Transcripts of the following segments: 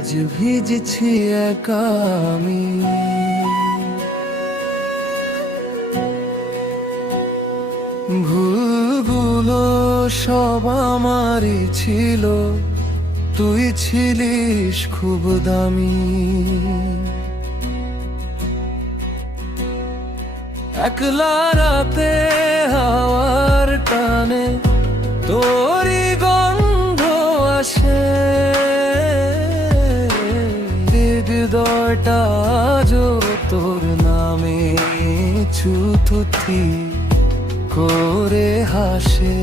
আজ ভিজছি একা আমি। ভুলগুলো সব আমারই ছিল, তুই ছিলিস খুব দামি। একলা রাতে হাওয়ার টানে তোরই গন্ধ আসে, হৃদয়টা আজও তোর নামে ছুথুথি করে হাসে।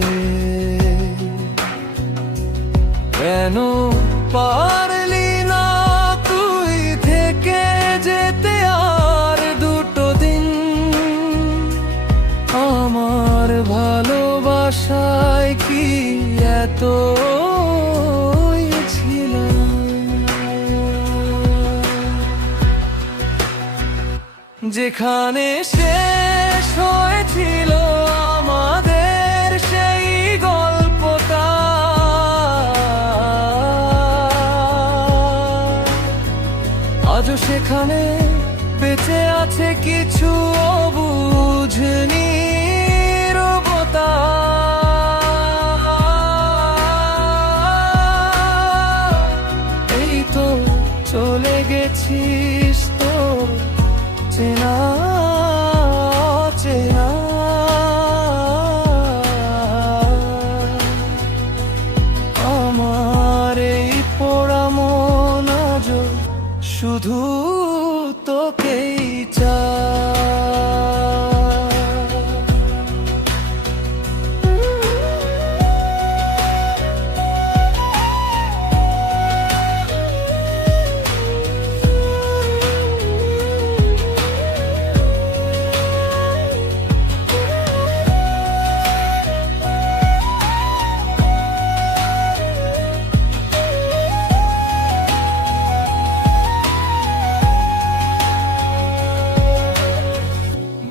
কেন পারলি না তুই থেকে যেতে আর দুটো দিন? আমার ভালোবাসায় কি এত ছিল? যেখানে শেষ হয়েছিল আমাদের সেই গল্পটা, আজও সেখানে বেঁচে আছে কিছু অবুঝ নীরবতা। এই তো চলে গেছিস তো চেনা চেনা, আমার এই পোড়া মন আজও শুধু তোকেই চায়।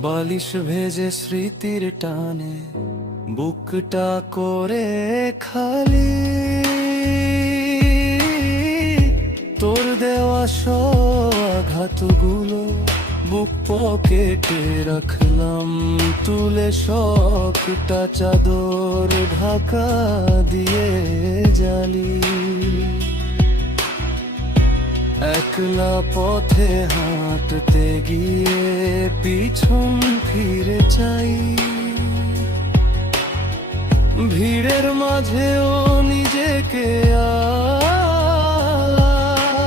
বালিশ ভেজে স্মৃতির টানে বুকটা করে খালি, তোর দেওয়া আঘাতগুলো বুক পকেটে রাখলাম তুলে, শখটা চাদর ঢাকা দিয়ে জালি। একলা পথে হাঁটতে গিয়ে পিছন ফিরে চাই, ভিড়ের মাঝেও নিজেকে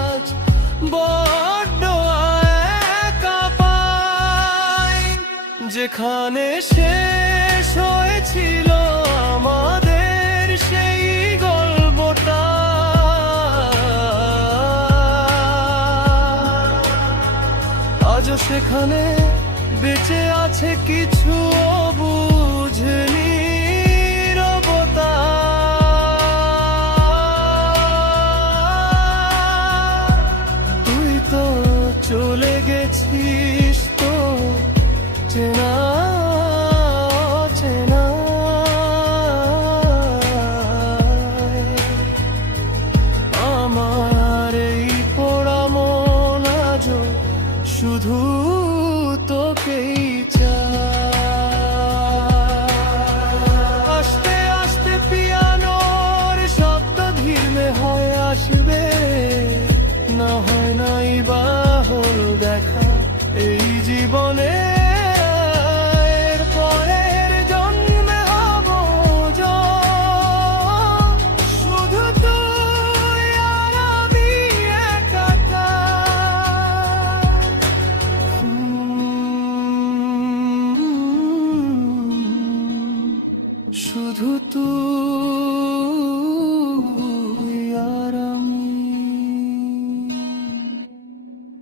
আজ বড্ড একা পাই। যেখানে শেষ হয়েছিল আমাদের সেই গল্পটা, আজও সেখানে বেঁচে আছে কিছু অবুঝ নীরবতা। তুই তো চলে গেছিস তো চেনা চেনা, আমার এই পোড়া মন আজও শুধু তোকেই চায়। আস্তে আস্তে পিয়ানোর শব্দ ধীরে হয় আসবে, না হয় নাই বা হল দেখা এই জীবনে।